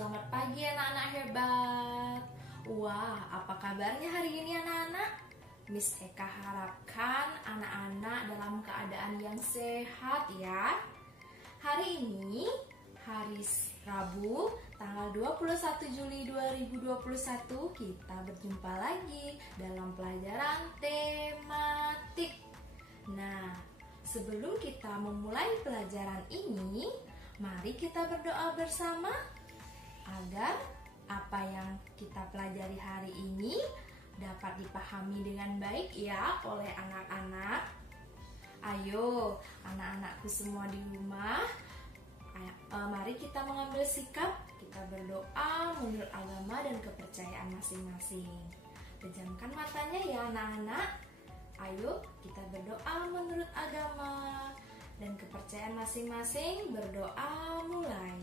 Selamat pagi anak-anak hebat. Wah, apa kabarnya hari ini anak-anak? Miss Eka harapkan anak-anak dalam keadaan yang sehat ya. Hari ini hari Rabu tanggal 21 Juli 2021 kita berjumpa lagi dalam pelajaran tematik. Nah, sebelum kita memulai pelajaran ini, mari kita berdoa bersama agar apa yang kita pelajari hari ini dapat dipahami dengan baik ya oleh anak-anak. Ayo anak-anakku semua di rumah, mari kita mengambil sikap, kita berdoa menurut agama dan kepercayaan masing-masing. Pejamkan matanya ya anak-anak. Ayo kita berdoa menurut agama dan kepercayaan masing-masing. Berdoa mulai.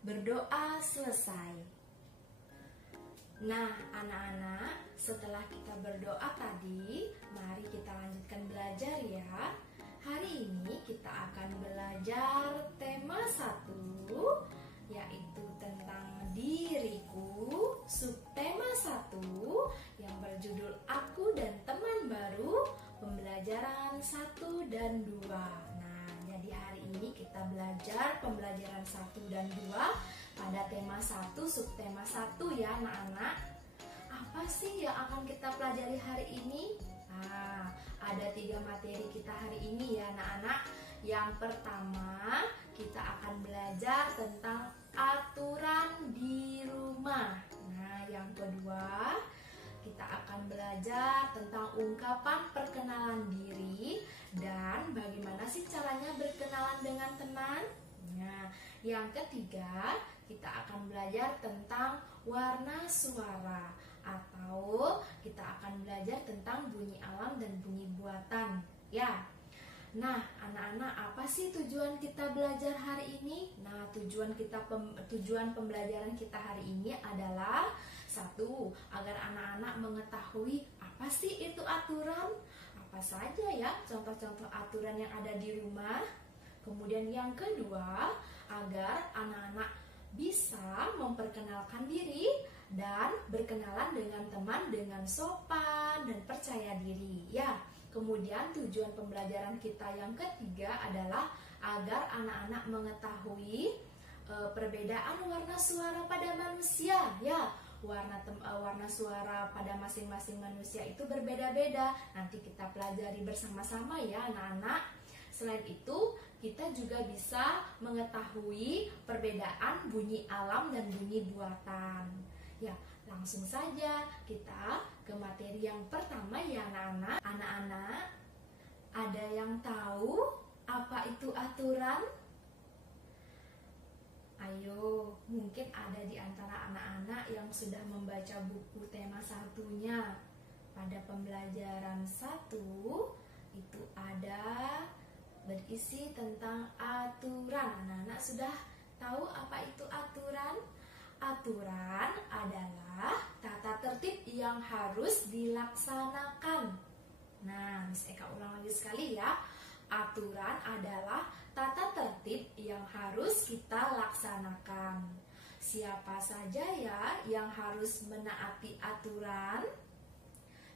Berdoa selesai. Nah, anak-anak, setelah kita berdoa tadi, mari kita lanjutkan belajar ya. Hari ini kita akan belajar tema 1, yaitu tentang diriku. Subtema 1 yang berjudul Aku dan Teman Baru, pembelajaran 1 dan 2. Jadi hari ini kita belajar pembelajaran 1 dan 2 pada tema 1, subtema 1 ya anak-anak. Apa sih yang akan kita pelajari hari ini? Nah, ada 3 materi kita hari ini ya anak-anak. Yang pertama, kita akan belajar tentang aturan di rumah. Nah, yang kedua, kita akan belajar tentang ungkapan perkenalan diri dan bagaimana sih caranya berkenalan dengan teman. Nah, yang ketiga, kita akan belajar tentang warna suara atau kita akan belajar tentang bunyi alam dan bunyi buatan. Ya. Nah, anak-anak, apa sih tujuan kita belajar hari ini? Nah, tujuan pembelajaran kita hari ini adalah 1, agar anak-anak mengetahui apa sih itu aturan, apa saja ya contoh-contoh aturan yang ada di rumah. Kemudian yang kedua, agar anak-anak bisa memperkenalkan diri dan berkenalan dengan teman dengan sopan dan percaya diri ya. Kemudian tujuan pembelajaran kita yang ketiga adalah agar anak-anak mengetahui perbedaan warna suara pada manusia ya. Warna suara pada masing-masing manusia itu berbeda-beda. Nanti kita pelajari bersama-sama ya anak-anak. Selain itu, kita juga bisa mengetahui perbedaan bunyi alam dan bunyi buatan. Ya, langsung saja kita ke materi yang pertama ya anak-anak. Anak-anak, ada yang tahu apa itu aturan? Ayo, mungkin ada di antara anak-anak yang sudah membaca buku tema 1-nya. Pada pembelajaran 1 itu ada berisi tentang aturan. Anak-anak sudah tahu apa itu aturan? Aturan adalah tata tertib yang harus dilaksanakan. Nah, Miss Eka ulang lagi sekali ya. Aturan adalah tata tertib yang harus kita laksanakan. Siapa saja ya yang harus menaati aturan?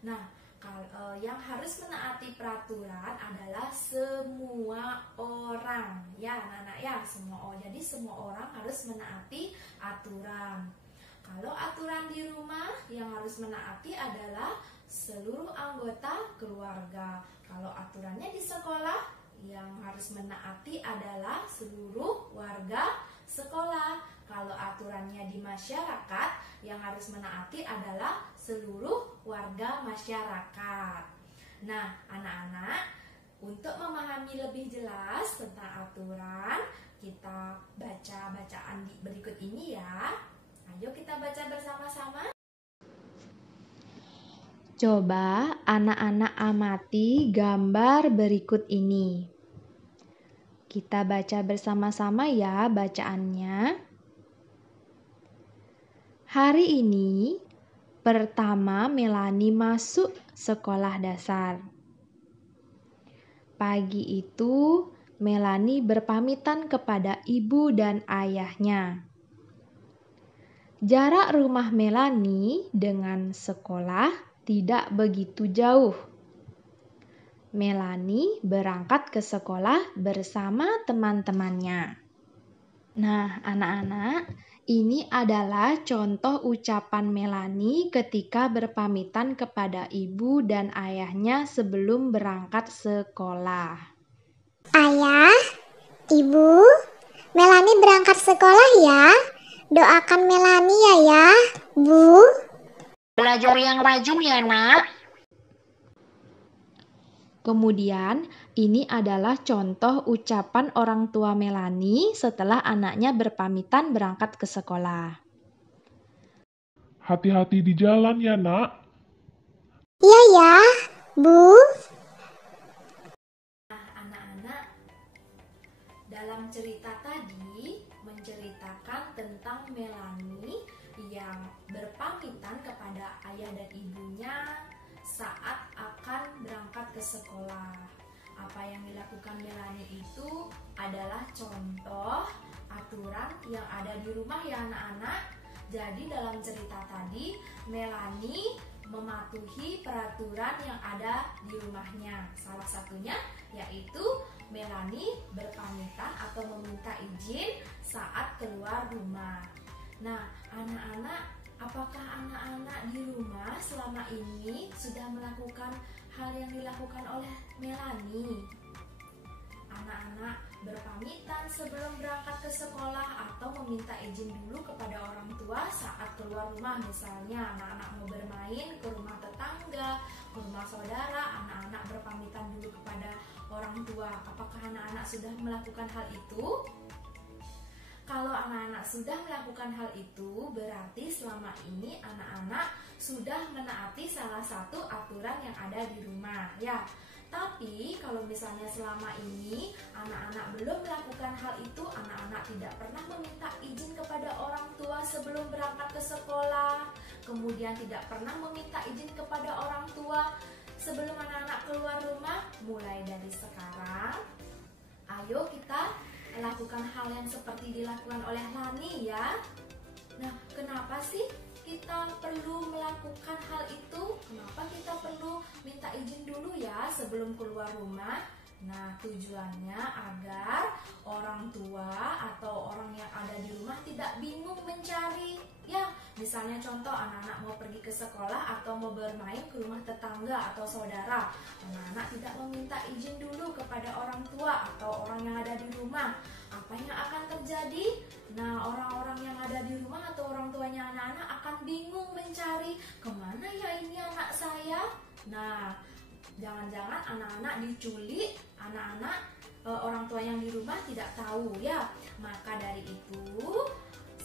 Nah, yang harus menaati peraturan adalah semua orang ya anak-anak ya, semua orang. Jadi semua orang harus menaati aturan. Kalau aturan di rumah, yang harus menaati adalah seluruh anggota keluarga. Kalau aturannya di sekolah, yang harus menaati adalah seluruh warga sekolah. Kalau aturannya di masyarakat, yang harus menaati adalah seluruh warga masyarakat. Nah, anak-anak, untuk memahami lebih jelas tentang aturan, kita baca bacaan berikut ini ya. Ayo kita baca bersama-sama. Coba anak-anak amati gambar berikut ini. Kita baca bersama-sama ya bacaannya. Hari ini pertama Melani masuk sekolah dasar. Pagi itu, Melani berpamitan kepada ibu dan ayahnya. Jarak rumah Melani dengan sekolah tidak begitu jauh. Melani berangkat ke sekolah bersama teman-temannya. Nah, anak-anak, ini adalah contoh ucapan Melani ketika berpamitan kepada ibu dan ayahnya sebelum berangkat sekolah. Ayah, ibu, Melani berangkat sekolah ya. Doakan Melani ya, Bu. Belajar yang rajin ya, Nak. Kemudian, ini adalah contoh ucapan orang tua Melani setelah anaknya berpamitan berangkat ke sekolah. Hati-hati di jalan ya, Nak. Iya ya, Bu. Nah, anak-anak, dalam cerita tadi menceritakan tentang Melani yang berpamitan kepada ayah dan ibunya saat akan berangkat ke sekolah. Apa yang dilakukan Melani itu adalah contoh aturan yang ada di rumah ya anak-anak. Jadi dalam cerita tadi Melani mematuhi peraturan yang ada di rumahnya. Salah satunya yaitu Melani berpamitan atau meminta izin saat keluar rumah. Nah, anak-anak, apakah anak-anak di rumah selama ini sudah melakukan hal yang dilakukan oleh Melani? Anak-anak berpamitan sebelum berangkat ke sekolah atau meminta izin dulu kepada orang tua saat keluar rumah. Misalnya anak-anak mau bermain ke rumah tetangga, ke rumah saudara, anak-anak berpamitan dulu kepada orang tua. Apakah anak-anak sudah melakukan hal itu? Kalau anak-anak sudah melakukan hal itu, berarti selama ini anak-anak sudah menaati salah satu aturan yang ada di rumah, ya. Tapi kalau misalnya selama ini anak-anak belum melakukan hal itu, anak-anak tidak pernah meminta izin kepada orang tua sebelum berangkat ke sekolah, kemudian tidak pernah meminta izin kepada orang tua sebelum anak-anak keluar rumah, mulai dari sekarang, ayo kita lakukan hal yang seperti dilakukan oleh Lani ya. Nah, kenapa sih kita perlu melakukan hal itu? Kenapa kita perlu minta izin dulu ya sebelum keluar rumah? Nah, tujuannya agar orang tua atau orang yang ada di rumah tidak bingung mencari. Ya, misalnya contoh anak-anak mau pergi ke sekolah atau mau bermain ke rumah tetangga atau saudara. Anak-anak tidak meminta izin dulu kepada orang tua atau orang yang ada di rumah. Apa yang akan terjadi? Nah, orang-orang yang ada di rumah atau orang tuanya anak-anak akan bingung mencari, kemana ya ini anak saya? Nah, jangan-jangan anak-anak diculik, orang tua yang di rumah tidak tahu ya. Maka dari itu,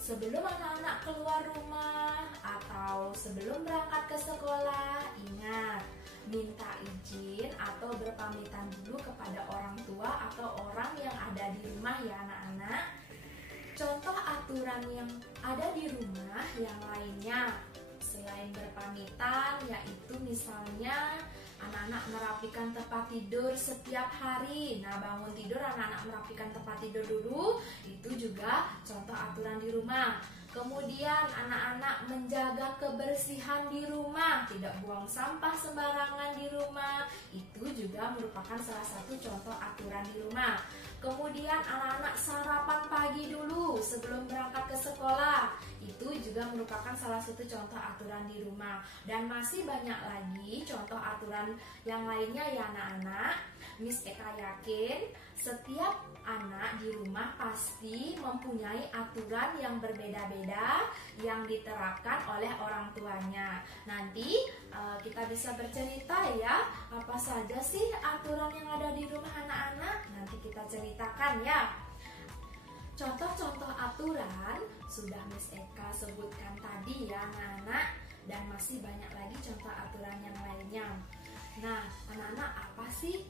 sebelum anak-anak keluar rumah atau sebelum berangkat ke sekolah, ingat, minta izin atau berpamitan dulu kepada orang tua atau orang yang ada di rumah ya anak-anak. Contoh aturan yang ada di rumah yang lainnya selain berpamitan yaitu misalnya anak-anak merapikan tempat tidur setiap hari. Nah, bangun tidur anak-anak merapikan tempat tidur dulu, itu juga contoh aturan di rumah. Kemudian anak-anak menjaga kebersihan di rumah, tidak buang sampah sembarangan di rumah, itu juga merupakan salah satu contoh aturan di rumah. Kemudian anak-anak sarapan pagi dulu sebelum berangkat ke sekolah, itu juga merupakan salah satu contoh aturan di rumah. Dan masih banyak lagi contoh aturan yang lainnya ya anak-anak. Miss Eka yakin setiap anak di rumah pasti mempunyai aturan yang berbeda-beda yang diterapkan oleh orang tuanya. Nanti kita bisa bercerita ya, apa saja sih aturan yang ada di rumah anak-anak. Nanti kita ceritakan ya. Contoh-contoh aturan sudah Miss Eka sebutkan tadi ya anak-anak, dan masih banyak lagi contoh aturan yang lainnya. Nah, anak-anak, apa sih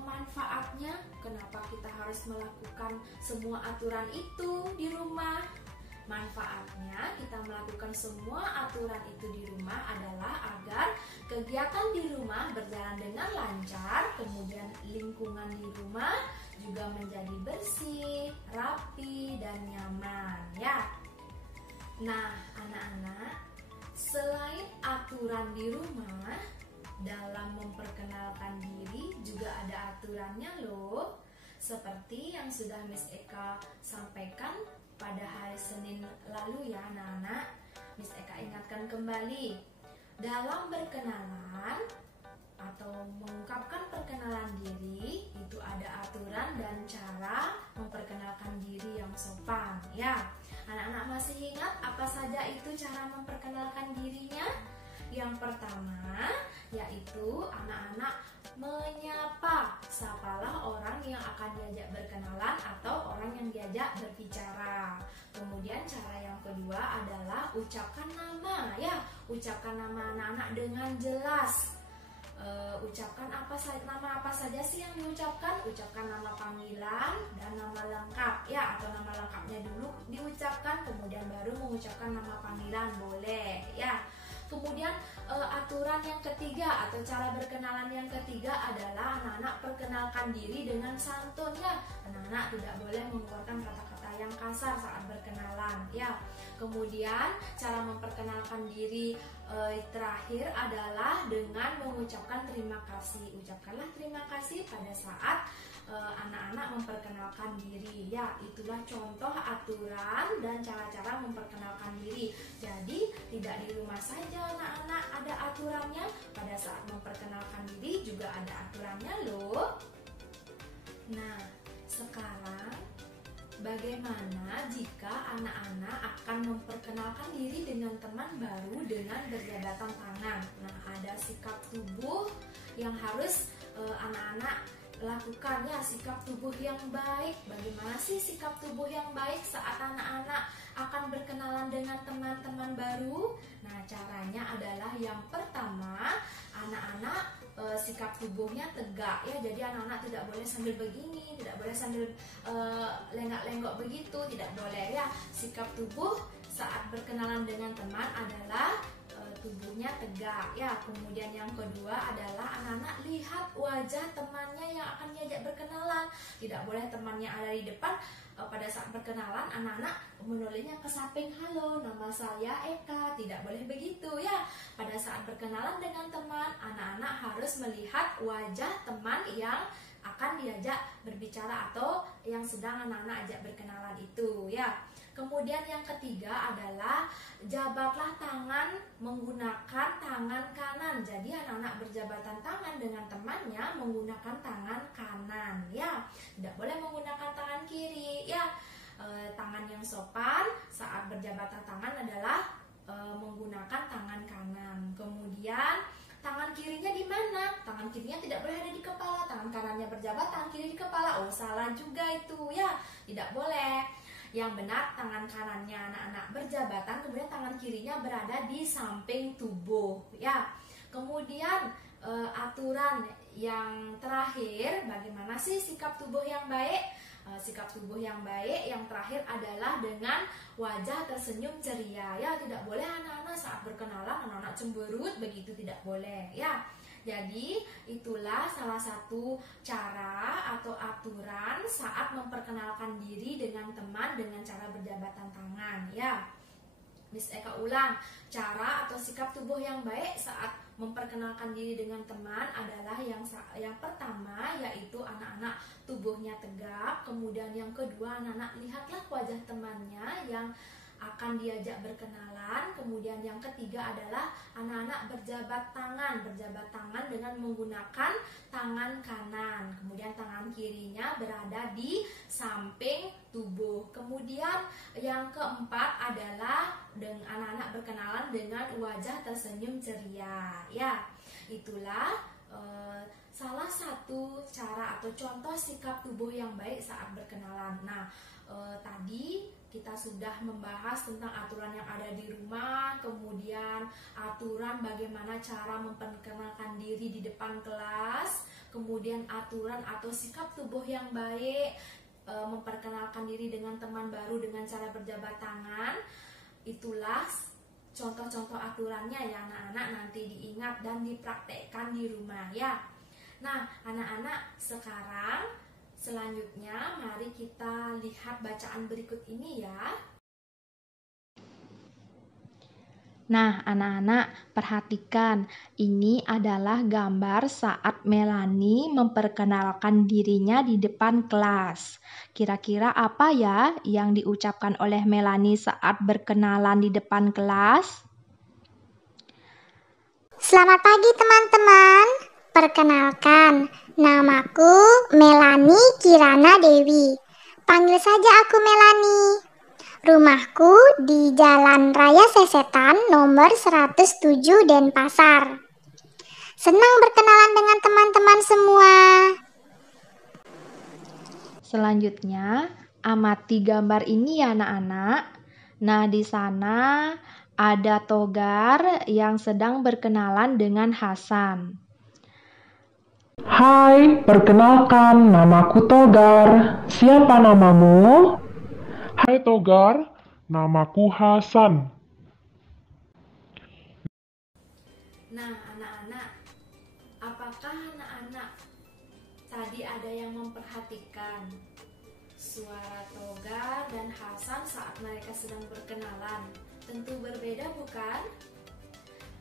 manfaatnya? Kenapa kita harus melakukan semua aturan itu di rumah? Manfaatnya kita melakukan semua aturan itu di rumah adalah agar kegiatan di rumah berjalan dengan lancar, kemudian lingkungan di rumah juga menjadi bersih, rapi, dan nyaman ya. Nah, anak-anak, selain aturan di rumah, dalam memperkenalkan diri juga ada aturannya loh. Seperti yang sudah Miss Eka sampaikan pada hari Senin lalu ya anak-anak. Miss Eka ingatkan kembali, dalam berkenalan atau mengungkapkan perkenalan diri itu ada aturan dan cara memperkenalkan diri yang sopan ya. Anak-anak masih ingat apa saja itu cara memperkenalkan dirinya? Yang pertama yaitu anak-anak menyapa, sapalah orang yang akan diajak berkenalan atau orang yang diajak berbicara. Kemudian cara yang kedua adalah ucapkan nama ya, ucapkan nama anak-anak dengan jelas. Ucapkan nama apa saja sih yang diucapkan? Ucapkan nama panggilan dan nama lengkap ya, atau nama lengkapnya dulu diucapkan kemudian baru mengucapkan nama panggilan boleh ya. Kemudian aturan yang ketiga atau cara berkenalan yang ketiga adalah anak-anak perkenalkan diri dengan santun ya. Anak-anak tidak boleh mengeluarkan kata-kata yang kasar saat berkenalan ya. Kemudian cara memperkenalkan diri terakhir adalah dengan mengucapkan terima kasih. Ucapkanlah terima kasih pada saat anak-anak memperkenalkan diri ya. Itulah contoh aturan dan cara-cara memperkenalkan diri. Jadi tidak di rumah saja anak-anak ada aturannya, pada saat memperkenalkan diri juga ada aturannya loh. Nah, sekarang bagaimana jika anak-anak akan memperkenalkan diri dengan teman baru dengan berjabatan tangan? Nah, ada sikap tubuh yang harus anak-anak lakukan ya, sikap tubuh yang baik. Bagaimana sih sikap tubuh yang baik saat anak-anak akan berkenalan dengan teman-teman baru? Nah, caranya adalah yang pertama, anak-anak sikap tubuhnya tegak ya. Jadi anak-anak tidak boleh sambil begini, tidak boleh sambil lenggak-lenggok begitu, tidak boleh ya. Sikap tubuh saat berkenalan dengan teman adalah tubuhnya tegak ya. Kemudian yang kedua adalah anak-anak lihat wajah temannya yang akan diajak berkenalan. Tidak boleh temannya ada di depan, pada saat berkenalan anak-anak menolehnya ke samping, halo nama saya Eka. Tidak boleh begitu ya. Pada saat berkenalan dengan teman, anak-anak harus melihat wajah teman yang akan diajak berbicara atau yang sedang anak-anak ajak berkenalan itu ya. Kemudian yang ketiga adalah jabatlah tangan menggunakan tangan kanan. Jadi anak-anak berjabatan tangan dengan temannya menggunakan tangan kanan ya. Tidak boleh menggunakan tangan kiri ya. Tangan yang sopan saat berjabatan tangan adalah menggunakan tangan kanan. Kemudian tangan kirinya di mana? Tangan kirinya tidak boleh ada di kepala. Tangan kanannya berjabat, tangan kiri di kepala. Oh, salah juga itu ya. Tidak boleh. Yang benar tangan kanannya anak-anak berjabatan, kemudian tangan kirinya berada di samping tubuh ya. Kemudian aturan yang terakhir, bagaimana sih sikap tubuh yang baik? Sikap tubuh yang baik yang terakhir adalah dengan wajah tersenyum ceria ya. Tidak boleh anak-anak saat berkenalan anak-anak cemberut, begitu tidak boleh ya. Jadi itulah salah satu cara atau aturan saat memperkenalkan diri dengan teman dengan cara berjabatan tangan ya. Miss Eka ulang, cara atau sikap tubuh yang baik saat memperkenalkan diri dengan teman adalah yang pertama yaitu anak-anak tubuhnya tegap. Kemudian yang kedua, anak-anak lihatlah wajah temannya yang akan diajak berkenalan. Kemudian yang ketiga adalah anak-anak berjabat tangan dengan menggunakan tangan kanan. Kemudian tangan kirinya berada di samping tubuh. Kemudian yang keempat adalah anak-anak berkenalan dengan wajah tersenyum ceria ya. Itulah salah satu cara atau contoh sikap tubuh yang baik saat berkenalan. Nah, tadi kita sudah membahas tentang aturan yang ada di rumah, kemudian aturan bagaimana cara memperkenalkan diri di depan kelas, kemudian aturan atau sikap tubuh yang baik memperkenalkan diri dengan teman baru dengan cara berjabat tangan. Itulah contoh-contoh aturannya ya anak-anak, nanti diingat dan dipraktekkan di rumah ya. Nah anak-anak, sekarang selanjutnya mari kita lihat bacaan berikut ini ya. Nah, anak-anak, perhatikan. Ini adalah gambar saat Melanie memperkenalkan dirinya di depan kelas. Kira-kira apa ya yang diucapkan oleh Melanie saat berkenalan di depan kelas? Selamat pagi teman-teman. Perkenalkan, namaku Melanie Kirana Dewi. Panggil saja aku Melanie. Rumahku di Jalan Raya Sesetan nomor 107 Denpasar. Senang berkenalan dengan teman-teman semua. Selanjutnya, amati gambar ini ya anak-anak. Nah, di sana ada Togar yang sedang berkenalan dengan Hasan. Hai, perkenalkan, namaku Togar. Siapa namamu? Hai Togar, namaku Hasan. Nah anak-anak, apakah anak-anak tadi ada yang memperhatikan suara Togar dan Hasan saat mereka sedang berkenalan? Tentu berbeda bukan?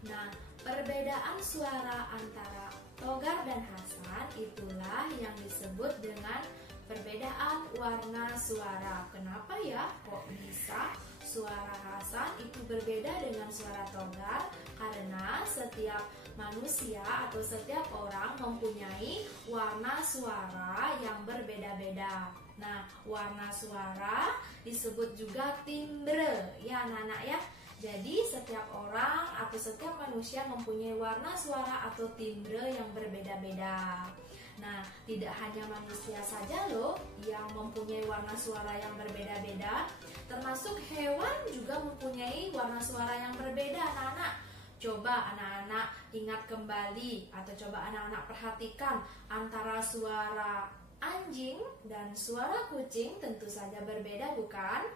Nah, perbedaan suara antara Togar dan Hasan itulah yang disebut dengan perbedaan warna suara. Kenapa ya kok bisa suara Hasan itu berbeda dengan suara Togar? Karena setiap manusia atau setiap orang mempunyai warna suara yang berbeda-beda. Nah, warna suara disebut juga timbre ya anak-anak ya. Jadi setiap orang atau setiap manusia mempunyai warna suara atau timbre yang berbeda-beda. Nah, tidak hanya manusia saja loh yang mempunyai warna suara yang berbeda-beda, termasuk hewan juga mempunyai warna suara yang berbeda anak-anak. Coba anak-anak ingat kembali atau coba anak-anak perhatikan antara suara anjing dan suara kucing tentu saja berbeda bukan?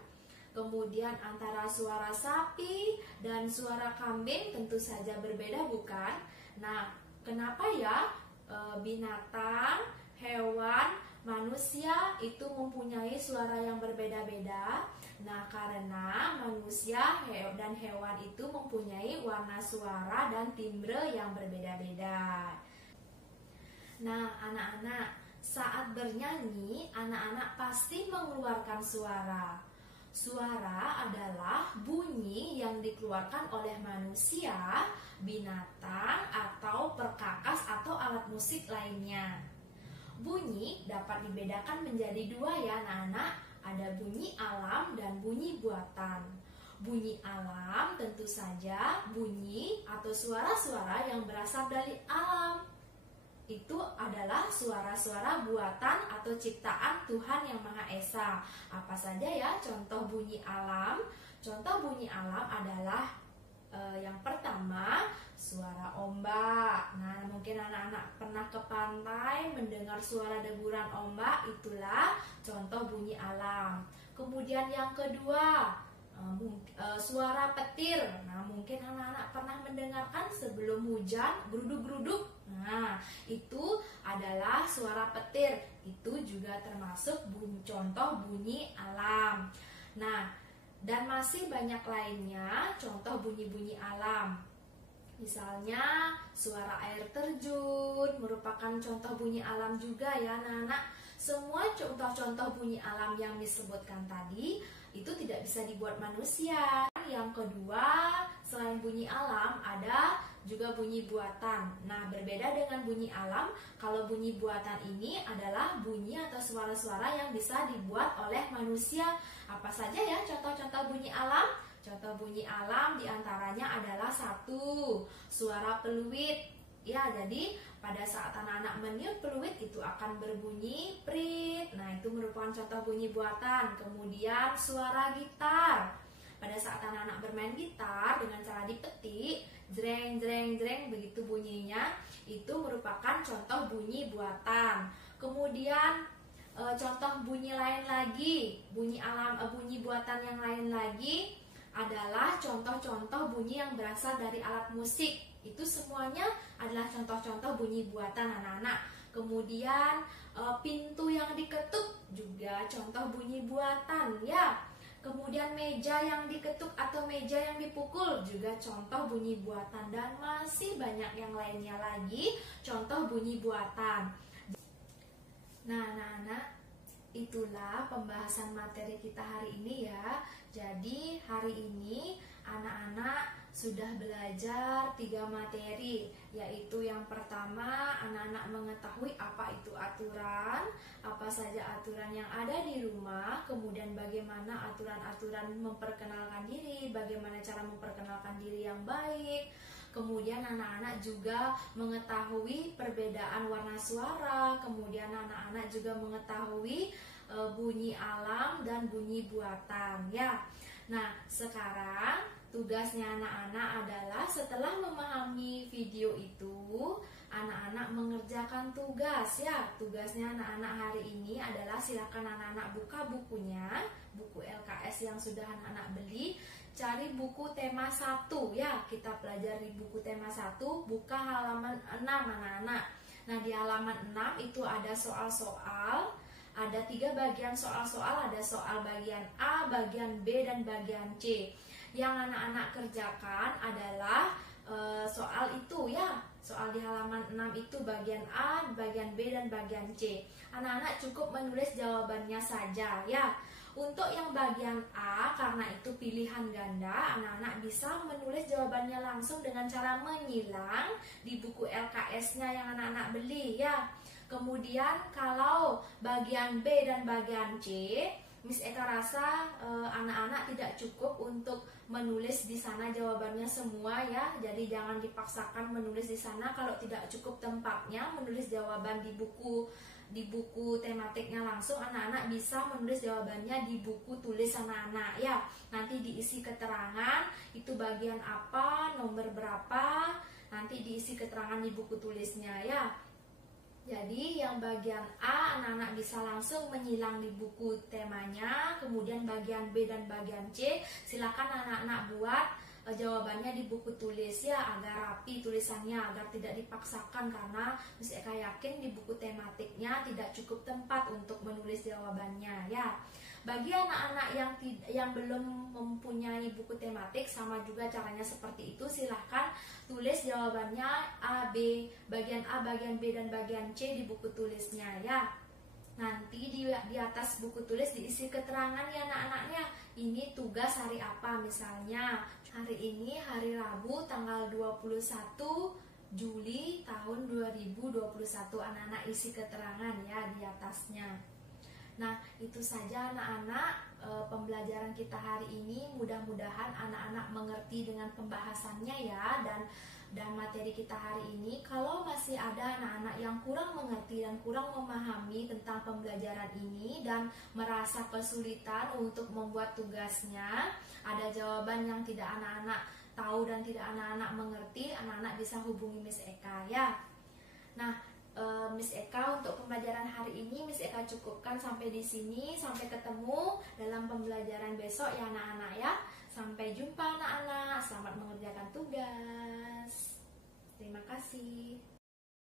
Kemudian antara suara sapi dan suara kambing tentu saja berbeda bukan? Nah, kenapa ya binatang, hewan, manusia itu mempunyai suara yang berbeda-beda? Nah, karena manusia dan hewan itu mempunyai warna suara dan timbre yang berbeda-beda. Nah, anak-anak, saat bernyanyi, anak-anak pasti mengeluarkan suara. Suara adalah bunyi yang dikeluarkan oleh manusia, binatang, atau perkakas atau alat musik lainnya. Bunyi dapat dibedakan menjadi dua ya anak-anak. Ada bunyi alam dan bunyi buatan. Bunyi alam tentu saja bunyi atau suara-suara yang berasal dari alam. Itu adalah suara-suara buatan atau ciptaan Tuhan Yang Maha Esa. Apa saja ya contoh bunyi alam? Contoh bunyi alam adalah yang pertama, suara ombak. Nah, mungkin anak-anak pernah ke pantai mendengar suara deburan ombak, itulah contoh bunyi alam. Kemudian yang kedua, suara petir. Nah, mungkin anak-anak pernah mendengarkan sebelum hujan geruduk-geruduk. Nah, itu adalah suara petir. Itu juga termasuk contoh bunyi alam. Nah, dan masih banyak lainnya contoh bunyi-bunyi alam. Misalnya suara air terjun merupakan contoh bunyi alam juga ya anak-anak. Semua contoh-contoh bunyi alam yang disebutkan tadi itu tidak bisa dibuat manusia. Yang kedua, selain bunyi alam ada juga bunyi buatan. Nah, berbeda dengan bunyi alam, kalau bunyi buatan ini adalah bunyi atau suara-suara yang bisa dibuat oleh manusia. Apa saja ya contoh-contoh bunyi alam? Contoh bunyi alam diantaranya adalah satu, suara peluit. Ya, jadi pada saat anak-anak meniup peluit itu akan berbunyi prit. Nah, itu merupakan contoh bunyi buatan. Kemudian suara gitar. Pada saat anak-anak bermain gitar dengan cara dipetik, jreng jreng jreng begitu bunyinya, itu merupakan contoh bunyi buatan. Kemudian contoh bunyi lain lagi, bunyi buatan yang lain lagi adalah contoh-contoh bunyi yang berasal dari alat musik. Itu semuanya adalah contoh-contoh bunyi buatan anak-anak. Kemudian pintu yang diketuk juga contoh bunyi buatan ya. Kemudian meja yang diketuk atau meja yang dipukul juga contoh bunyi buatan, dan masih banyak yang lainnya lagi contoh bunyi buatan. Nah, anak-anak, itulah pembahasan materi kita hari ini ya. Jadi hari ini anak-anak sudah belajar 3 materi, yaitu yang pertama anak-anak mengetahui apa itu aturan, apa saja aturan yang ada di rumah, kemudian bagaimana aturan-aturan memperkenalkan diri, bagaimana cara memperkenalkan diri yang baik. Kemudian anak-anak juga mengetahui perbedaan warna suara, kemudian anak-anak juga mengetahui bunyi alam dan bunyi buatan ya. Nah, sekarang tugasnya anak-anak adalah setelah memahami video itu, anak-anak mengerjakan tugas ya. Tugasnya anak-anak hari ini adalah silakan anak-anak buka bukunya, buku LKS yang sudah anak-anak beli. Cari buku tema 1 ya. Kita pelajari buku tema 1, buka halaman 6 anak-anak. Nah, di halaman 6 itu ada soal-soal. Ada 3 bagian soal-soal, ada soal bagian A, bagian B, dan bagian C. Yang anak-anak kerjakan adalah soal itu ya. Soal di halaman 6 itu bagian A, bagian B, dan bagian C. Anak-anak cukup menulis jawabannya saja ya. Untuk yang bagian A, karena itu pilihan ganda, anak-anak bisa menulis jawabannya langsung dengan cara menyilang di buku LKS-nya yang anak-anak beli ya. Kemudian kalau bagian B dan bagian C, Miss Eka rasa anak-anak tidak cukup untuk menulis di sana jawabannya semua ya. Jadi jangan dipaksakan menulis di sana kalau tidak cukup tempatnya menulis jawaban di buku tematiknya langsung. Anak-anak bisa menulis jawabannya di buku tulis anak-anak ya. Nanti diisi keterangan itu bagian apa, nomor berapa, nanti diisi keterangan di buku tulisnya ya. Jadi yang bagian A anak-anak bisa langsung menyilang di buku temanya. Kemudian bagian B dan bagian C silakan anak-anak buat jawabannya di buku tulis ya, agar rapi tulisannya, agar tidak dipaksakan, karena Miss Eka yakin di buku tematiknya tidak cukup tempat untuk menulis jawabannya ya. Bagi anak-anak yang belum mempunyai buku tematik, sama juga caranya seperti itu. Silahkan tulis jawabannya A, B, bagian A, bagian B, dan bagian C di buku tulisnya ya. Nanti di atas buku tulis diisi keterangan ya anak-anaknya. Ini tugas hari apa, misalnya hari ini hari Rabu tanggal 21 Juli tahun 2021. Anak-anak isi keterangan ya di atasnya. Nah, itu saja anak-anak pembelajaran kita hari ini. Mudah-mudahan anak-anak mengerti dengan pembahasannya ya, dan materi kita hari ini. Kalau masih ada anak-anak yang kurang mengerti dan kurang memahami tentang pembelajaran ini dan merasa kesulitan untuk membuat tugasnya, ada jawaban yang tidak anak-anak tahu dan tidak anak-anak mengerti, anak-anak bisa hubungi Miss Eka ya. Nah, Miss Eka untuk pembelajaran hari ini Miss Eka cukupkan sampai di sini. Sampai ketemu dalam pembelajaran besok ya anak-anak ya. Sampai jumpa anak-anak. Selamat mengerjakan tugas. Terima kasih.